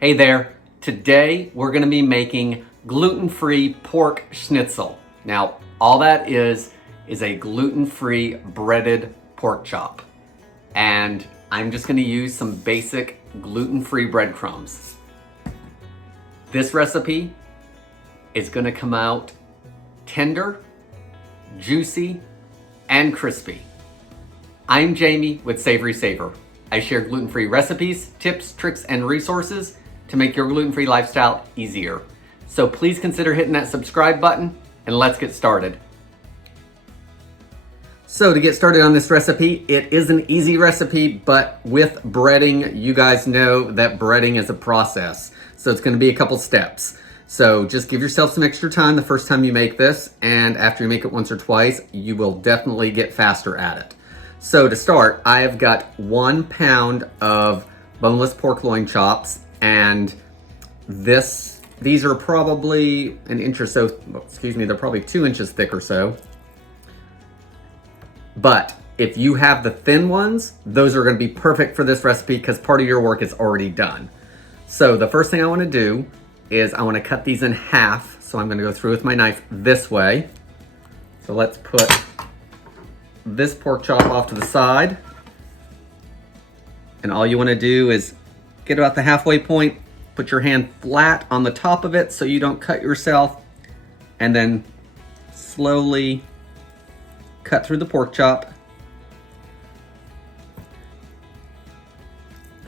Hey there, today we're gonna be making gluten-free pork schnitzel. Now, all that is a gluten-free breaded pork chop. And I'm just gonna use some basic gluten-free breadcrumbs. This recipe is gonna come out tender, juicy, and crispy. I'm Jamie with SavorySaver. I share gluten-free recipes, tips, tricks, and resources to make your gluten-free lifestyle easier. So please consider hitting that subscribe button and let's get started. So to get started on this recipe, it is an easy recipe, but with breading, you guys know that breading is a process. So it's gonna be a couple steps. So just give yourself some extra time the first time you make this, and after you make it once or twice, you will definitely get faster at it. So to start, I have got 1 pound of boneless pork loin chops, and these are probably an inch or so, they're probably 2 inches thick or so. But if you have the thin ones, those are gonna be perfect for this recipe because part of your work is already done. So the first thing I wanna do is I wanna cut these in half. So I'm gonna go through with my knife this way. So let's put this pork chop off to the side. And all you wanna do is get about the halfway point, put your hand flat on the top of it so you don't cut yourself, and then slowly cut through the pork chop.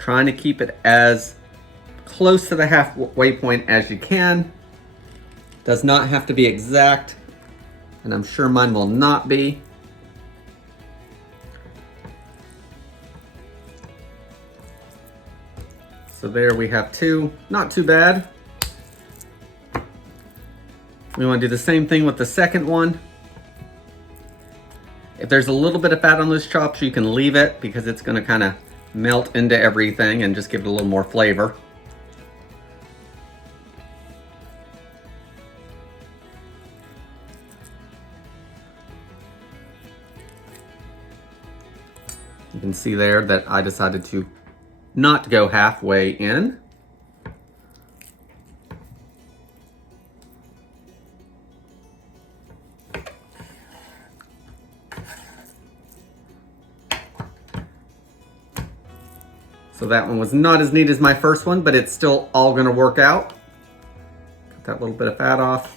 Trying to keep it as close to the halfway point as you can. Does not have to be exact, and I'm sure mine will not be. So there we have 2, not too bad. We want to do the same thing with the second one. If there's a little bit of fat on those chops, you can leave it because it's going to kind of melt into everything and just give it a little more flavor. You can see there that I decided to not go halfway in. So that one was not as neat as my first one, but it's still all gonna work out. Cut that little bit of fat off.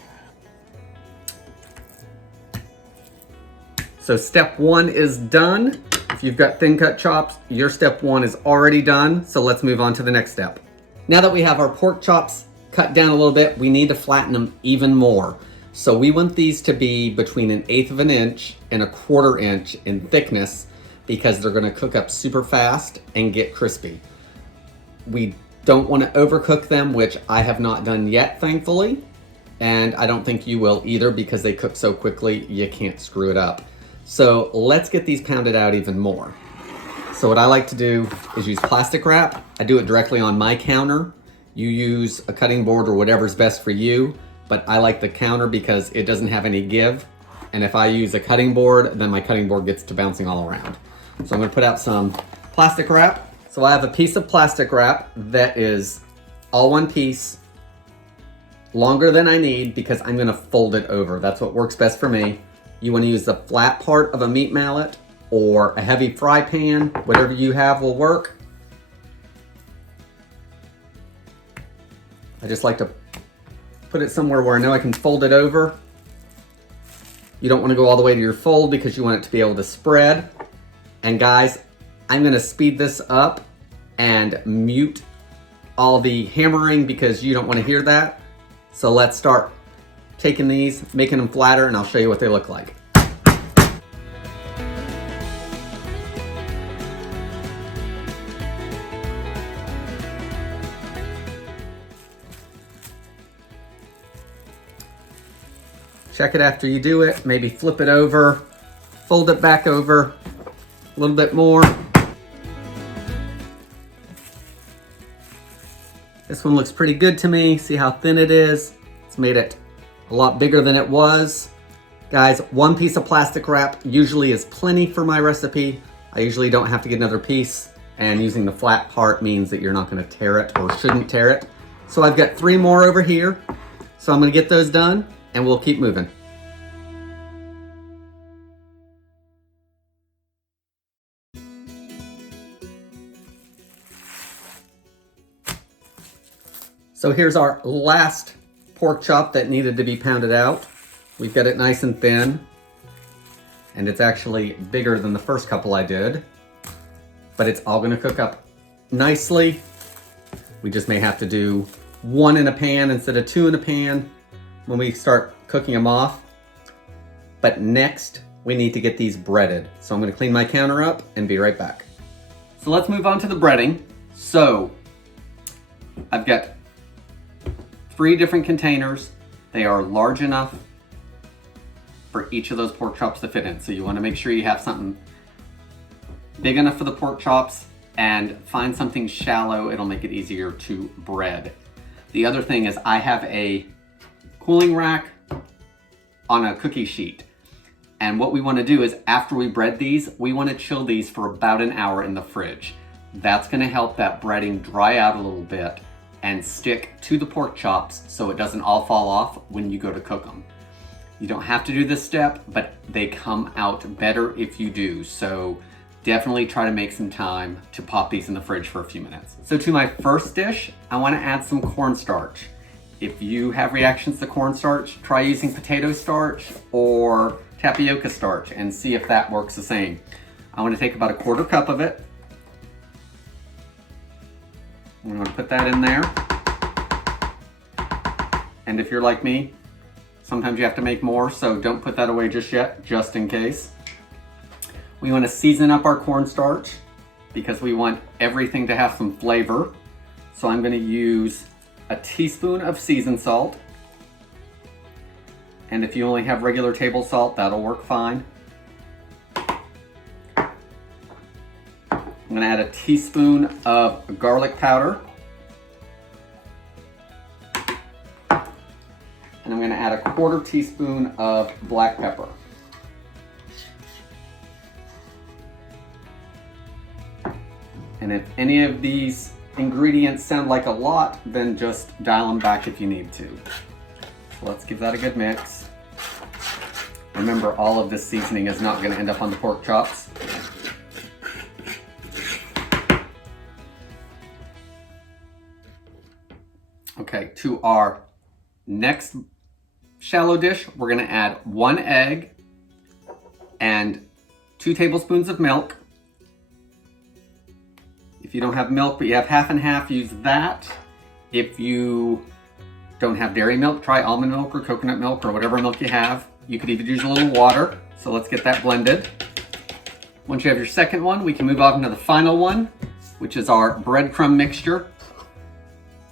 So step 1 is done. If you've got thin cut chops, your step 1 is already done. So let's move on to the next step. Now that we have our pork chops cut down a little bit, we need to flatten them even more. So we want these to be between 1/8 of an inch and 1/4 inch in thickness because they're gonna cook up super fast and get crispy. We don't wanna overcook them, which I have not done yet, thankfully. And I don't think you will either because they cook so quickly, you can't screw it up. So let's get these pounded out even more. So what I like to do is use plastic wrap. I do it directly on my counter. You use a cutting board or whatever's best for you, but I like the counter because it doesn't have any give. And if I use a cutting board, then my cutting board gets to bouncing all around. So I'm gonna put out some plastic wrap. So I have a piece of plastic wrap that is all one piece, longer than I need because I'm gonna fold it over. That's what works best for me. You want to use the flat part of a meat mallet or a heavy fry pan, whatever you have will work. I just like to put it somewhere where I know I can fold it over. You don't want to go all the way to your fold because you want it to be able to spread. And guys, I'm going to speed this up and mute all the hammering because you don't want to hear that. So let's start taking these, making them flatter, and I'll show you what they look like. Check it after you do it, maybe flip it over, fold it back over a little bit more. This one looks pretty good to me. See how thin it is? It's made it a lot bigger than it was. Guys, 1 piece of plastic wrap usually is plenty for my recipe. I usually don't have to get another piece. And using the flat part means that you're not going to tear it or shouldn't tear it. So I've got 3 more over here. So I'm going to get those done and we'll keep moving. So here's our last pork chop that needed to be pounded out. We've got it nice and thin, and it's actually bigger than the first couple I did, but it's all gonna cook up nicely. We just may have to do 1 in a pan instead of 2 in a pan when we start cooking them off. But next, we need to get these breaded. So I'm gonna clean my counter up and be right back. So let's move on to the breading. So I've got 3 different containers. They are large enough for each of those pork chops to fit in. So you want to make sure you have something big enough for the pork chops and find something shallow. It'll make it easier to bread. The other thing is I have a cooling rack on a cookie sheet. And what we want to do is after we bread these, we want to chill these for about an hour in the fridge. That's going to help that breading dry out a little bit and stick to the pork chops so it doesn't all fall off when you go to cook them. You don't have to do this step, but they come out better if you do. So definitely try to make some time to pop these in the fridge for a few minutes. So to my first dish, I want to add some cornstarch. If you have reactions to cornstarch, try using potato starch or tapioca starch and see if that works the same. I want to take about a 1/4 cup of it. I'm going to put that in there. And if you're like me, sometimes you have to make more, so don't put that away just yet, just in case. We want to season up our cornstarch because we want everything to have some flavor. So I'm going to use a teaspoon of seasoned salt. And if you only have regular table salt, that'll work fine. I'm going to add a teaspoon of garlic powder. And I'm going to add a 1/4 teaspoon of black pepper. And if any of these ingredients sound like a lot, then just dial them back if you need to. So let's give that a good mix. Remember, all of this seasoning is not going to end up on the pork chops. Okay, to our next shallow dish, we're going to add 1 egg and 2 tablespoons of milk. If you don't have milk but you have half and half, use that. If you don't have dairy milk, try almond milk or coconut milk or whatever milk you have. You could even use a little water. So let's get that blended. Once you have your second one, we can move on to the final one, which is our breadcrumb mixture.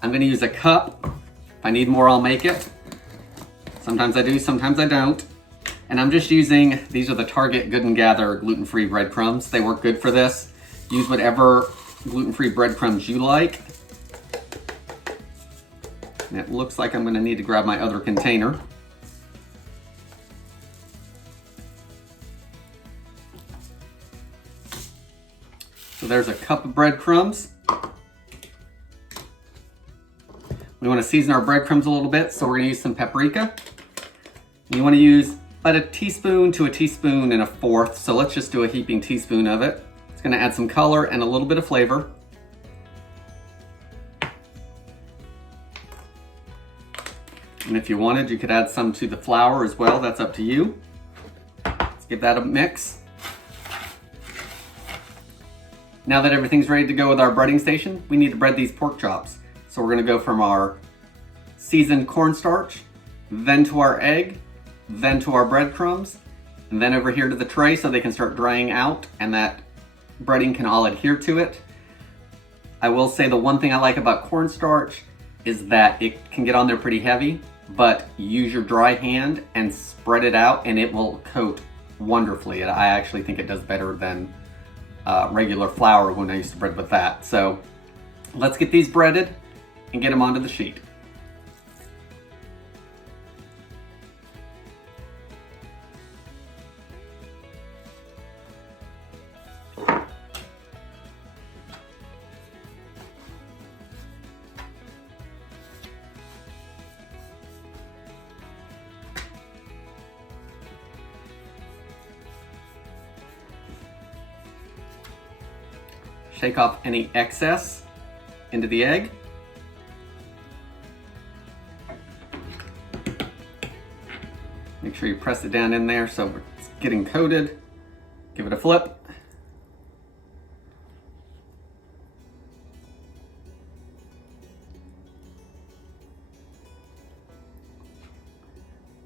I'm going to use a cup. If I need more, I'll make it. Sometimes I do, sometimes I don't. And I'm just using, these are the Target Good and Gather gluten-free breadcrumbs. They work good for this. Use whatever gluten-free breadcrumbs you like. And it looks like I'm going to need to grab my other container. So there's a cup of breadcrumbs. We want to season our breadcrumbs a little bit, so we're going to use some paprika. And you want to use about a teaspoon to a teaspoon and a 1/4, so let's just do a heaping teaspoon of it. It's going to add some color and a little bit of flavor. And if you wanted, you could add some to the flour as well. That's up to you. Let's give that a mix. Now that everything's ready to go with our breading station, we need to bread these pork chops. So we're going to go from our seasoned cornstarch, then to our egg, then to our breadcrumbs, and then over here to the tray so they can start drying out and that breading can all adhere to it. I will say the one thing I like about cornstarch is that it can get on there pretty heavy, but use your dry hand and spread it out and it will coat wonderfully. I actually think it does better than regular flour when I used to bread with that. So let's get these breaded and get them onto the sheet. take off any excess into the egg. Make sure you press it down in there so it's getting coated. Give it a flip.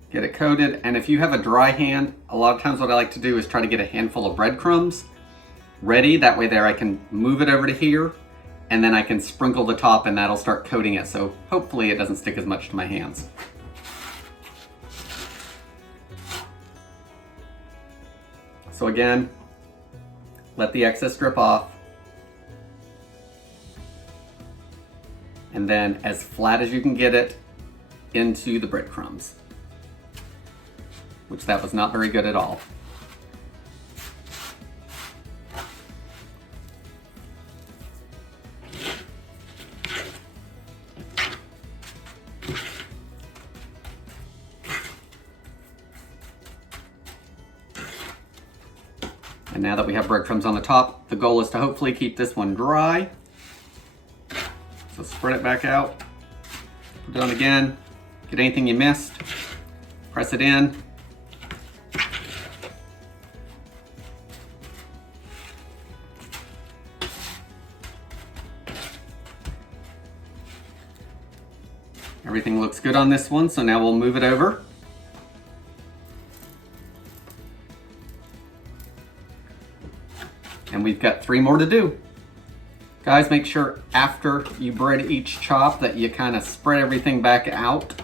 Get it coated, and if you have a dry hand, a lot of times what I like to do is try to get a handful of breadcrumbs ready. That way there I can move it over to here, and then I can sprinkle the top and that'll start coating it, so hopefully it doesn't stick as much to my hands. So again, let the excess drip off, and then as flat as you can get it into the breadcrumbs, which that was not very good at all. And now that we have breadcrumbs on the top, the goal is to hopefully keep this one dry. So spread it back out, put it on again, get anything you missed, press it in. Everything looks good on this one, so now we'll move it over. And we've got 3 more to do. Guys, make sure after you bread each chop that you kind of spread everything back out.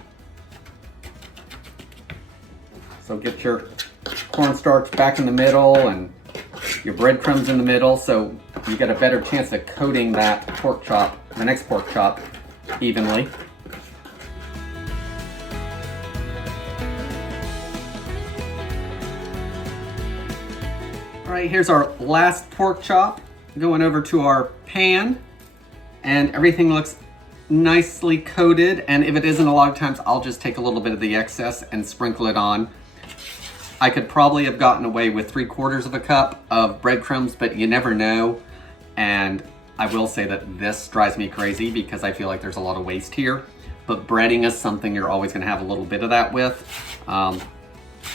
So get your cornstarch back in the middle and your breadcrumbs in the middle, so you get a better chance of coating that pork chop, the next pork chop, evenly. All right, here's our last pork chop going over to our pan, and everything looks nicely coated, and if it isn't, a lot of times I'll just take a little bit of the excess and sprinkle it on. I could probably have gotten away with 3/4 of a cup of breadcrumbs, but you never know. And I will say that this drives me crazy because I feel like there's a lot of waste here, but breading is something you're always gonna have a little bit of that with.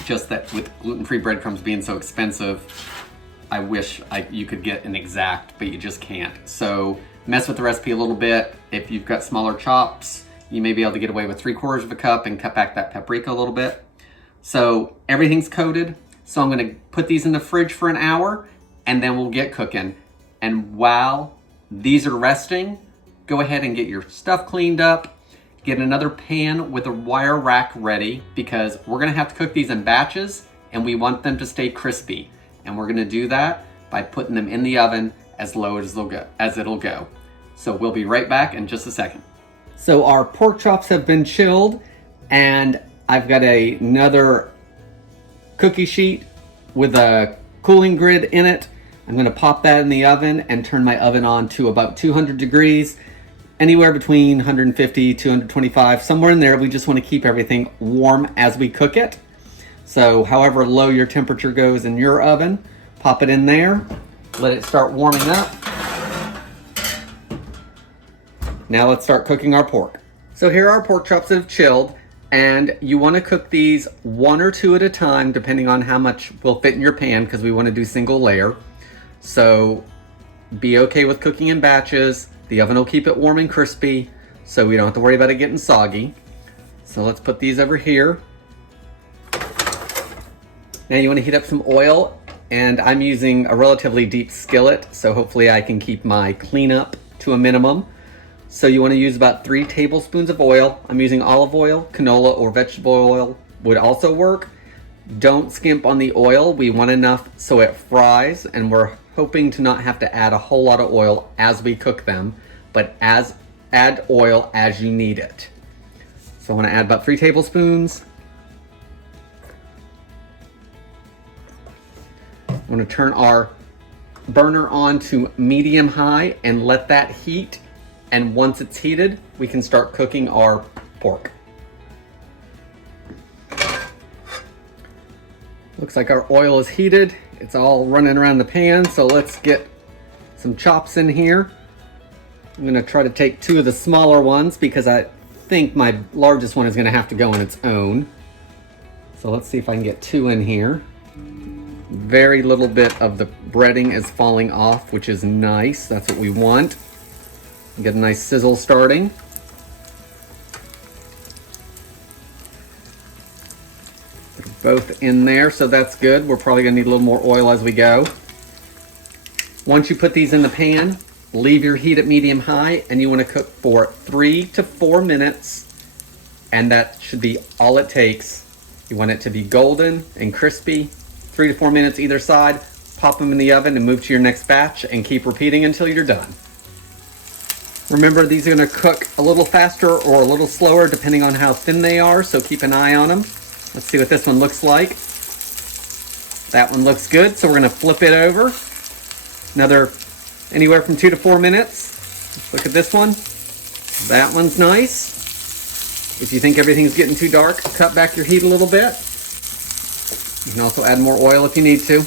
Just that with gluten-free breadcrumbs being so expensive, I wish you could get an exact, but you just can't. So mess with the recipe a little bit. If you've got smaller chops, you may be able to get away with 3/4 of a cup and cut back that paprika a little bit. So everything's coated. So I'm gonna put these in the fridge for an hour, and then we'll get cooking. And while these are resting, go ahead and get your stuff cleaned up. Get another pan with a wire rack ready, because we're gonna have to cook these in batches and we want them to stay crispy. And we're gonna do that by putting them in the oven as low as it'll go. So we'll be right back in just a second. So our pork chops have been chilled, and I've got another cookie sheet with a cooling grid in it. I'm gonna pop that in the oven and turn my oven on to about 200 degrees, anywhere between 150, 225, somewhere in there. We just wanna keep everything warm as we cook it. So however low your temperature goes in your oven, pop it in there, let it start warming up. Now let's start cooking our pork. So here are our pork chops that have chilled, and you want to cook these 1 or 2 at a time, depending on how much will fit in your pan, because we want to do single layer. So be okay with cooking in batches. The oven will keep it warm and crispy, so we don't have to worry about it getting soggy. So let's put these over here. Now you want to heat up some oil, and I'm using a relatively deep skillet, so hopefully I can keep my cleanup to a minimum. So you want to use about 3 tablespoons of oil. I'm using olive oil, canola, or vegetable oil would also work. Don't skimp on the oil. We want enough so it fries, and we're hoping to not have to add a whole lot of oil as we cook them, but add oil as you need it. So I want to add about 3 tablespoons. I'm going to turn our burner on to medium high and let that heat. And once it's heated, we can start cooking our pork. Looks like our oil is heated. It's all running around the pan, so let's get some chops in here. I'm gonna try to take 2 of the smaller ones because I think my largest one is gonna have to go on its own. So let's see if I can get 2 in here. Very little bit of the breading is falling off, which is nice. That's what we want. Get a nice sizzle starting. They're both in there, so that's good. We're probably gonna need a little more oil as we go. Once you put these in the pan, leave your heat at medium high, and you wanna cook for 3 to 4 minutes, and that should be all it takes. You want it to be golden and crispy. 3 to 4 minutes either side, pop them in the oven and move to your next batch and keep repeating until you're done. Remember, these are gonna cook a little faster or a little slower depending on how thin they are, so keep an eye on them. Let's see what this one looks like. That one looks good, so we're gonna flip it over. Another anywhere from 2 to 4 minutes. Look at this one. That one's nice. If you think everything's getting too dark, cut back your heat a little bit. You can also add more oil if you need to.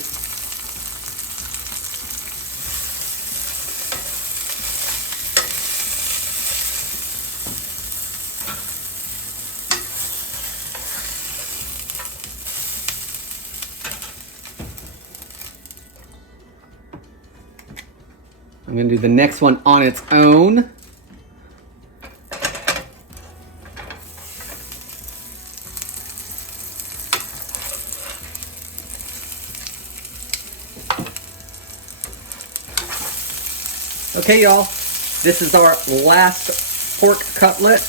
I'm going to do the next one on its own. Okay, y'all, this is our last pork cutlet.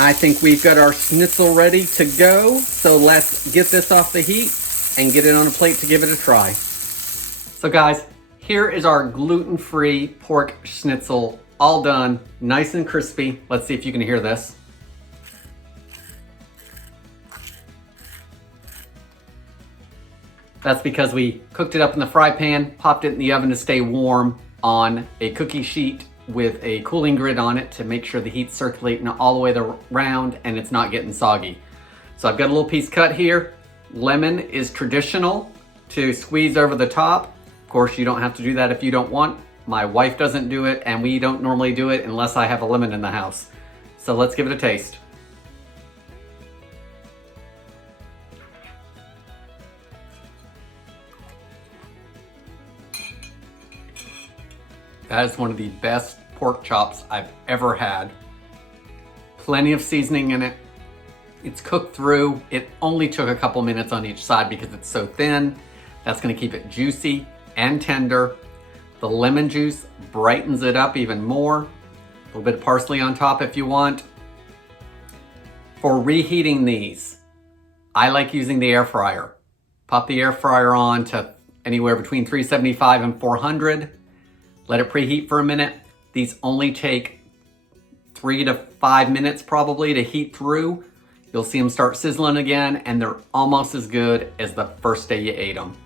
I think we've got our schnitzel ready to go. So let's get this off the heat and get it on a plate to give it a try. So guys, here is our gluten-free pork schnitzel, all done, nice and crispy. Let's see if you can hear this. That's because we cooked it up in the fry pan, popped it in the oven to stay warm on a cookie sheet with a cooling grid on it to make sure the heat's circulating all the way around and it's not getting soggy. So I've got a little piece cut here. Lemon is traditional to squeeze over the top. Of course, you don't have to do that if you don't want. My wife doesn't do it, and we don't normally do it unless I have a lemon in the house. So let's give it a taste. That is one of the best pork chops I've ever had. Plenty of seasoning in it. It's cooked through. It only took a couple minutes on each side because it's so thin. That's gonna keep it juicy and tender. The lemon juice brightens it up even more. A little bit of parsley on top if you want. For reheating these, I like using the air fryer. Pop the air fryer on to anywhere between 375 and 400. Let it preheat for a minute. These only take 3 to 5 minutes probably to heat through. You'll see them start sizzling again, and they're almost as good as the first day you ate them.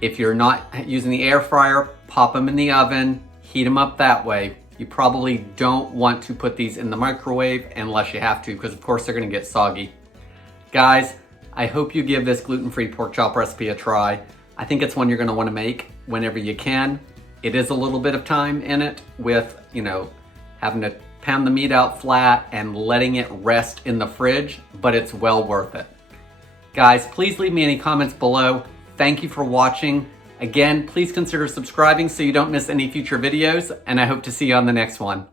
If you're not using the air fryer, pop them in the oven, heat them up that way. You probably don't want to put these in the microwave unless you have to, because of course they're gonna get soggy. Guys, I hope you give this gluten-free pork chop recipe a try. I think it's one you're gonna wanna make whenever you can. It is a little bit of time in it with, having to pound the meat out flat and letting it rest in the fridge, but it's well worth it. Guys, please leave me any comments below. Thank you for watching. Again, please consider subscribing so you don't miss any future videos, and I hope to see you on the next one.